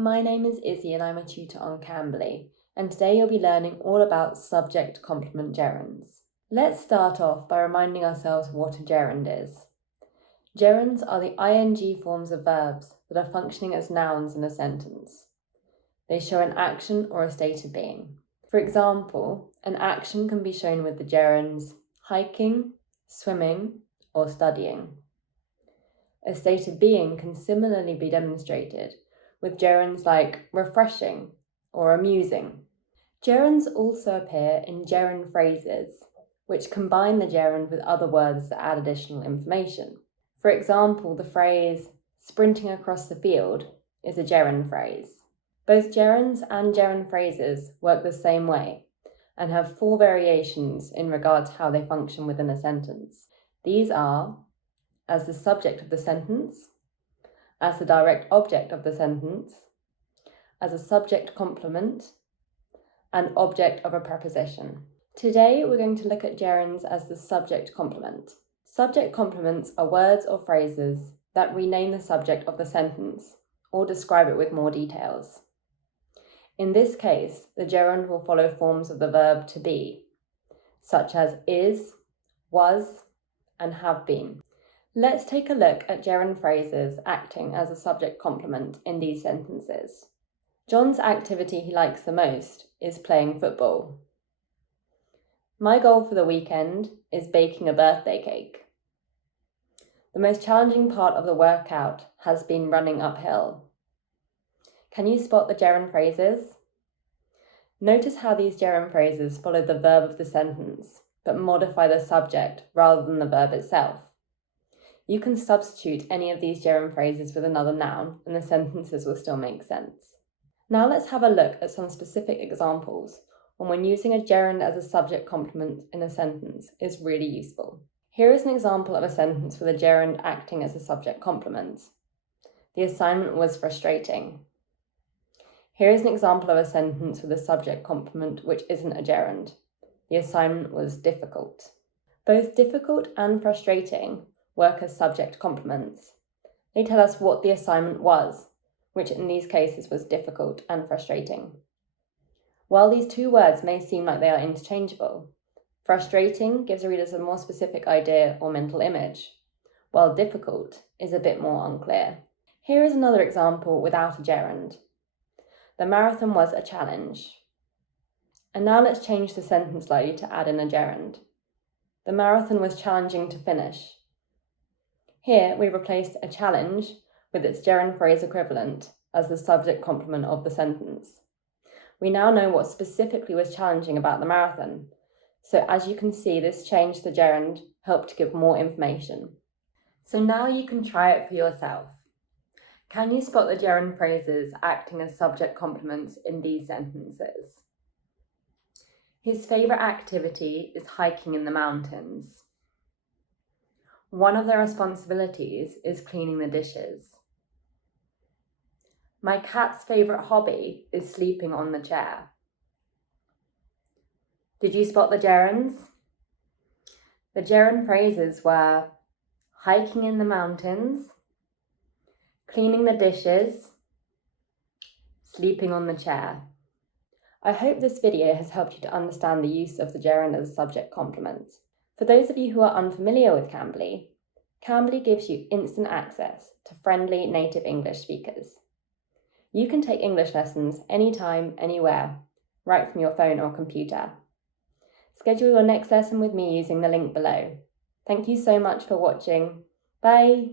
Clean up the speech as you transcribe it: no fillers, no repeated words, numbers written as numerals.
my name is Issy and I'm a tutor on Cambly, and today you'll be learning all about subject complement gerunds. Let's start off by reminding ourselves what a gerund is. Gerunds are the ing forms of verbs that are functioning as nouns in a sentence. They show an action or a state of being. For example, an action can be shown with the gerunds hiking, swimming, or studying. A state of being can similarly be demonstrated with gerunds like refreshing or amusing. Gerunds also appear in gerund phrases, which combine the gerund with other words that add additional information. For example, the phrase sprinting across the field is a gerund phrase. Both gerunds and gerund phrases work the same way and have 4 variations in regard to how they function within a sentence. These are as the subject of the sentence, as the direct object of the sentence, as a subject complement, and object of a preposition. Today we're going to look at gerunds as the subject complement. Subject complements are words or phrases that rename the subject of the sentence or describe it with more details. In this case, the gerund will follow forms of the verb to be, such as is, was, and have been. Let's take a look at gerund phrases acting as a subject complement in these sentences. John's activity he likes the most is playing football. My goal for the weekend is baking a birthday cake. The most challenging part of the workout has been running uphill. Can you spot the gerund phrases? Notice how these gerund phrases follow the verb of the sentence, but modify the subject rather than the verb itself. You can substitute any of these gerund phrases with another noun and the sentences will still make sense. Now let's have a look at some specific examples on when using a gerund as a subject complement in a sentence is really useful. Here is an example of a sentence with a gerund acting as a subject complement. The assignment was frustrating. Here is an example of a sentence with a subject complement which isn't a gerund. The assignment was difficult. Both difficult and frustrating work as subject complements. They tell us what the assignment was, which in these cases was difficult and frustrating. While these two words may seem like they are interchangeable, frustrating gives readers a more specific idea or mental image, while difficult is a bit more unclear. Here is another example without a gerund. The marathon was a challenge. And now let's change the sentence slightly to add in a gerund. The marathon was challenging to finish. Here we replaced a challenge with its gerund phrase equivalent as the subject complement of the sentence. We now know what specifically was challenging about the marathon. So as you can see, this change to the gerund helped to give more information. So now you can try it for yourself. Can you spot the gerund phrases acting as subject complements in these sentences? His favourite activity is hiking in the mountains. One of their responsibilities is cleaning the dishes. My cat's favourite hobby is sleeping on the chair. Did you spot the gerunds? The gerund phrases were hiking in the mountains, cleaning the dishes, sleeping on the chair. I hope this video has helped you to understand the use of the gerund as a subject complement. For those of you who are unfamiliar with Cambly, Cambly gives you instant access to friendly native English speakers. You can take English lessons anytime, anywhere, right from your phone or computer. Schedule your next lesson with me using the link below. Thank you so much for watching. Bye!